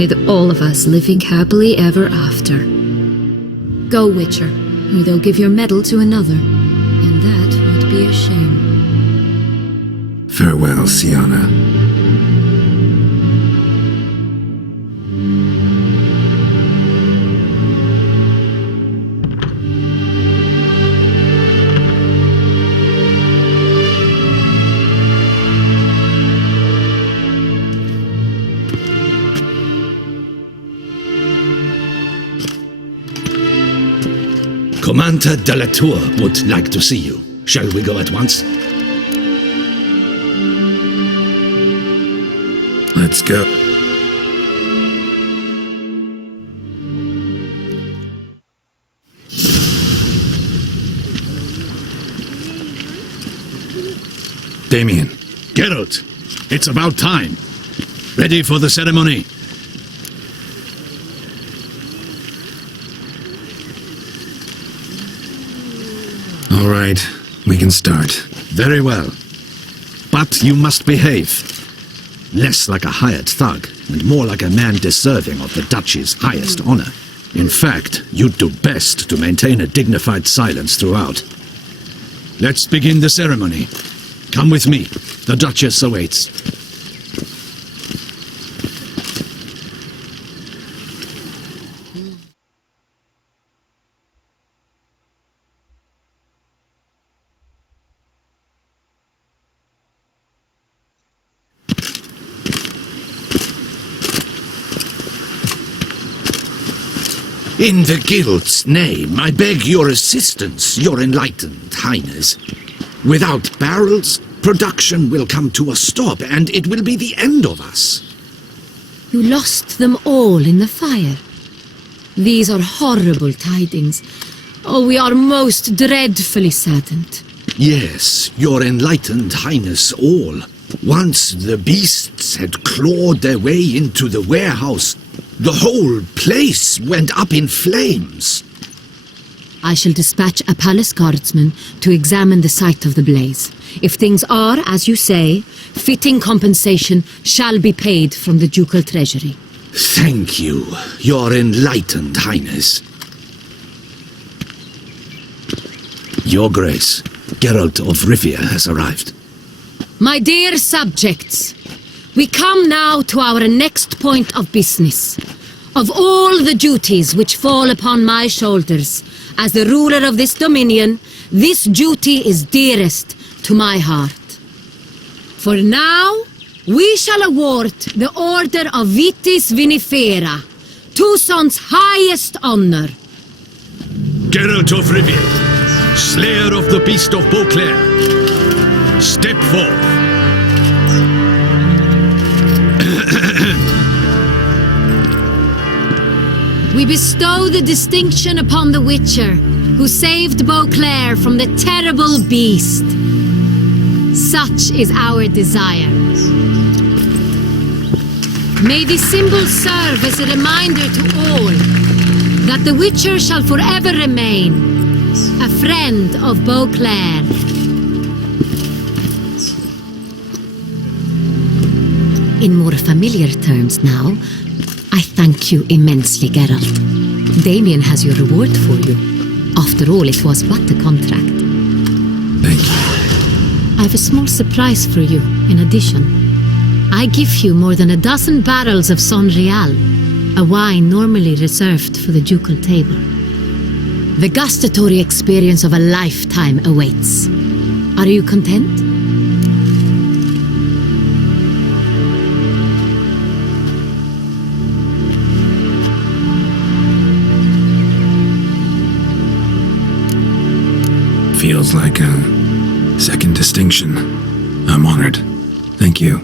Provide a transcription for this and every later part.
with all of us living happily ever after. Go, Witcher, or they'll give your medal to another, and that would be a shame. Farewell, Syanna. Commander de la Tour would like to see you. Shall we go at once? Let's go. Damien. Geralt, it's about time. Ready for the ceremony? All right, we can start. Very well. But you must behave. Less like a hired thug, and more like a man deserving of the Duchy's highest honor. In fact, you'd do best to maintain a dignified silence throughout. Let's begin the ceremony. Come with me. The Duchess awaits. In the Guild's name, I beg your assistance, your enlightened highness. Without barrels, production will come to a stop, and it will be the end of us. You lost them all in the fire. These are horrible tidings. Oh, we are most dreadfully saddened. Yes, your enlightened highness all. Once the beasts had clawed their way into the warehouse, the whole place went up in flames. I shall dispatch a palace guardsman to examine the site of the blaze. If things are, as you say, fitting compensation shall be paid from the ducal treasury. Thank you, your enlightened highness. Your Grace, Geralt of Rivia has arrived. My dear subjects, we come now to our next point of business. Of all the duties which fall upon my shoulders, as the ruler of this dominion, this duty is dearest to my heart. For now, we shall award the Order of Vitis Vinifera, Toussaint's highest honor. Geralt of Rivia, slayer of the beast of Beauclair, step forth. We bestow the distinction upon the Witcher, who saved Beauclair from the terrible beast. Such is our desire. May this symbol serve as a reminder to all that the Witcher shall forever remain a friend of Beauclair. In more familiar terms now, I thank you immensely, Geralt. Damien has your reward for you. After all, it was but a contract. Thank you. I have a small surprise for you, in addition. I give you more than a dozen barrels of Sonreal, a wine normally reserved for the ducal table. The gustatory experience of a lifetime awaits. Are you content? Feels like a second distinction. I'm honored. Thank you.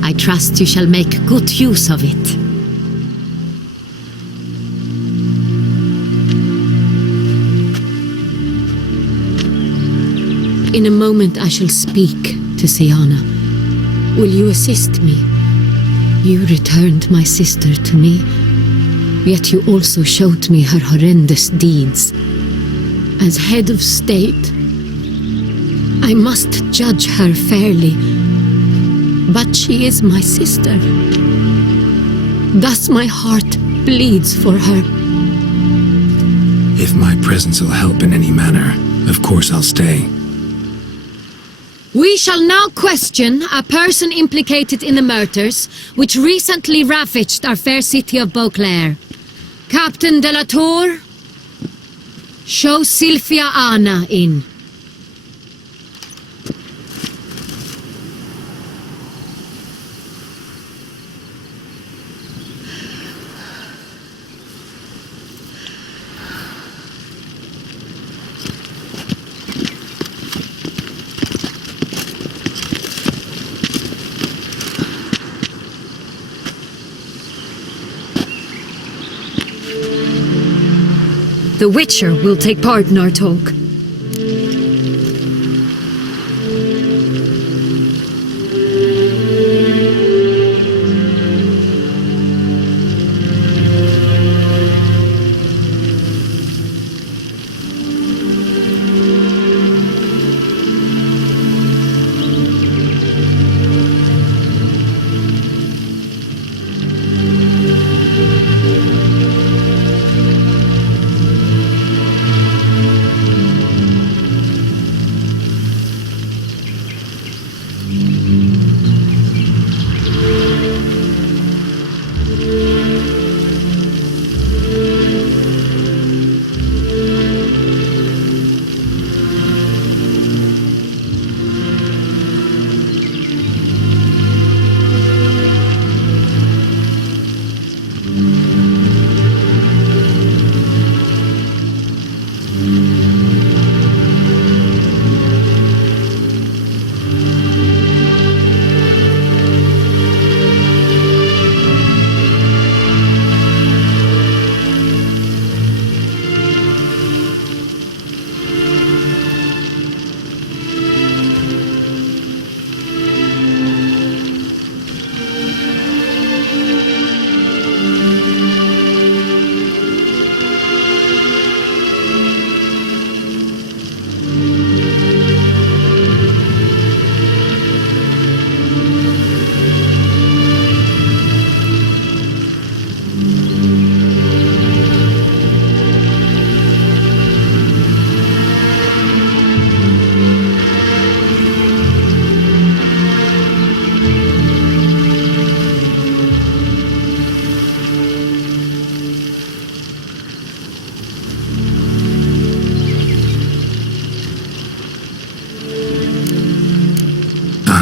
I trust you shall make good use of it. In a moment I shall speak to Syanna. Will you assist me? You returned my sister to me, yet you also showed me her horrendous deeds. As head of state, I must judge her fairly, but she is my sister. Thus my heart bleeds for her. If my presence will help in any manner, of course I'll stay. We shall now question a person implicated in the murders which recently ravaged our fair city of Beauclair. Captain de la Tour, show Sylvia Anna in. The Witcher will take part in our talk.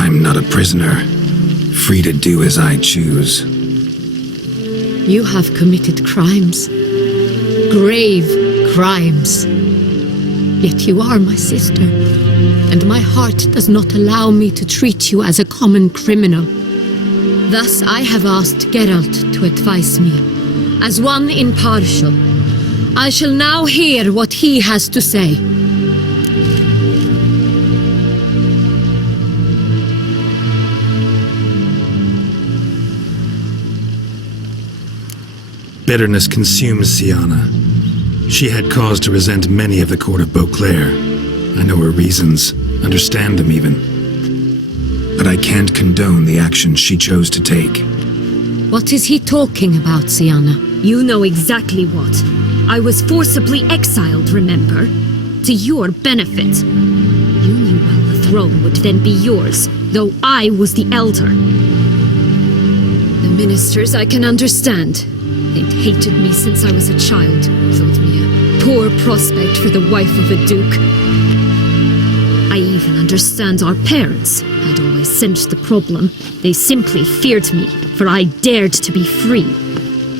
I'm not a prisoner, free to do as I choose. You have committed crimes. Grave crimes. Yet you are my sister, and my heart does not allow me to treat you as a common criminal. Thus I have asked Geralt to advise me, as one impartial. I shall now hear what he has to say. Bitterness consumes Siana. She had cause to resent many of the court of Beauclair. I know her reasons, understand them even. But I can't condone the actions she chose to take. What is he talking about, Siana? You know exactly what. I was forcibly exiled, remember? To your benefit. You knew well the throne would then be yours, though I was the elder. The ministers I can understand. They'd hated me since I was a child, thought me a poor prospect for the wife of a duke. I even understand our parents had always sensed the problem. They simply feared me, for I dared to be free.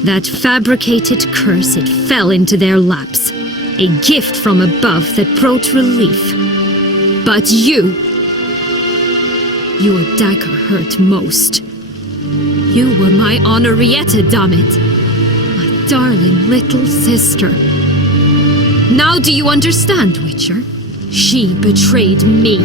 That fabricated curse, it fell into their laps. A gift from above that brought relief. But you... Your dagger hurt most. You were my Henrietta, damn it. Darling little sister. Now do you understand, Witcher? She betrayed me.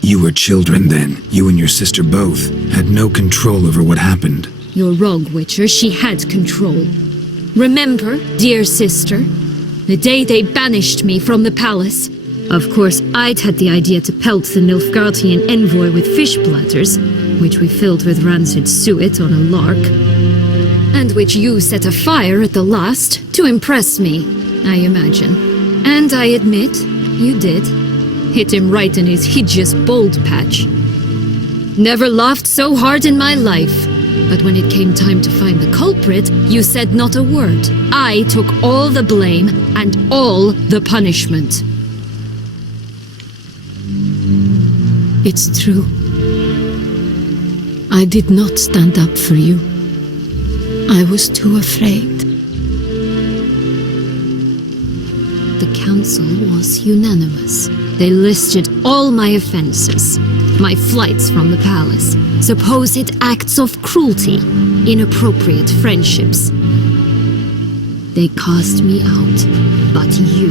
You were children then. You and your sister both had no control over what happened. You're wrong, Witcher. She had control. Remember, dear sister, the day they banished me from the palace? Of course, I'd had the idea to pelt the Nilfgaardian envoy with fish platters, which we filled with rancid suet on a lark, and which you set afire at the last to impress me, I imagine. And I admit, you did. Hit him right in his hideous bald patch. Never laughed so hard in my life. But when it came time to find the culprit, you said not a word. I took all the blame and all the punishment. It's true. I did not stand up for you. I was too afraid. The council was unanimous. They listed all my offenses. My flights from the palace, supposed acts of cruelty, inappropriate friendships. They cast me out, but you,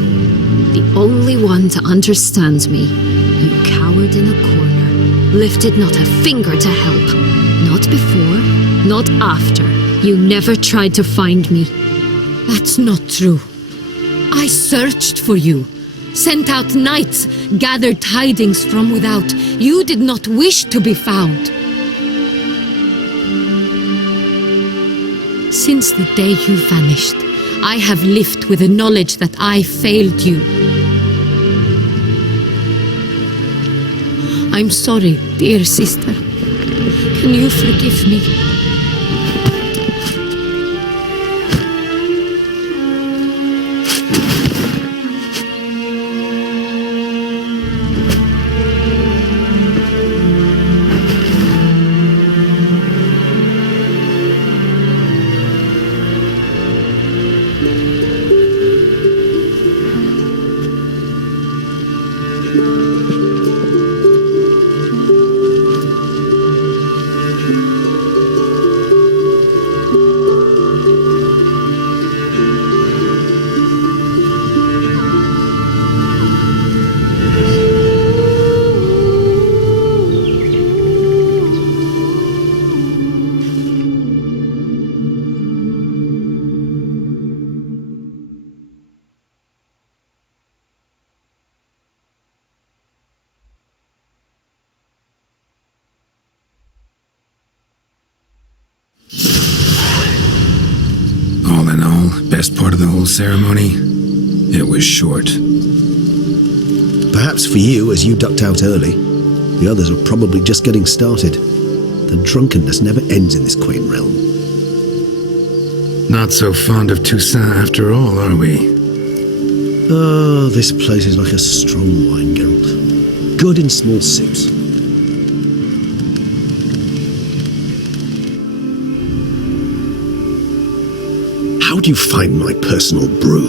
the only one to understand me, you cowered in a corner, lifted not a finger to help. Not before, not after. You never tried to find me. That's not true. I searched for you, sent out knights, gathered tidings from without. You did not wish to be found. Since the day you vanished, I have lived with the knowledge that I failed you. I'm sorry, dear sister. Can you forgive me? All in all, best part of the whole ceremony? It was short. Perhaps for you, as you ducked out early. The others are probably just getting started. The drunkenness never ends in this quaint realm. Not so fond of Toussaint after all, are we? Oh, this place is like a strong wine, Geralt. Good in small sips. How do you find my personal brew?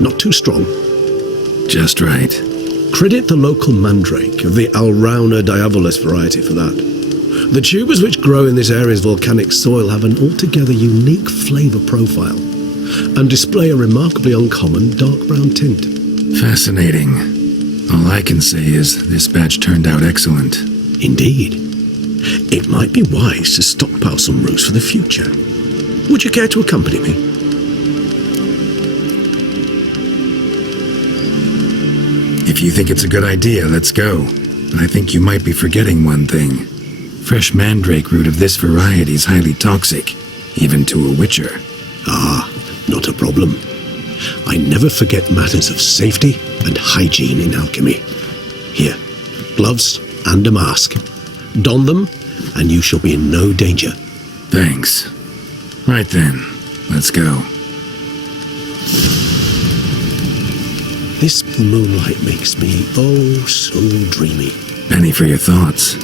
Not too strong? Just right. Credit the local mandrake of the Alrauna diabolus variety for that. The tubers which grow in this area's volcanic soil have an altogether unique flavour profile and display a remarkably uncommon dark brown tint. Fascinating. All I can say is this batch turned out excellent. Indeed. It might be wise to stockpile some roots for the future. Would you care to accompany me? If you think it's a good idea, let's go. But I think you might be forgetting one thing. Fresh mandrake root of this variety is highly toxic, even to a witcher. Ah, not a problem. I never forget matters of safety and hygiene in alchemy. Here, gloves and a mask. Don them, and you shall be in no danger. Thanks. Right then, let's go. This moonlight makes me oh so dreamy. Penny for your thoughts.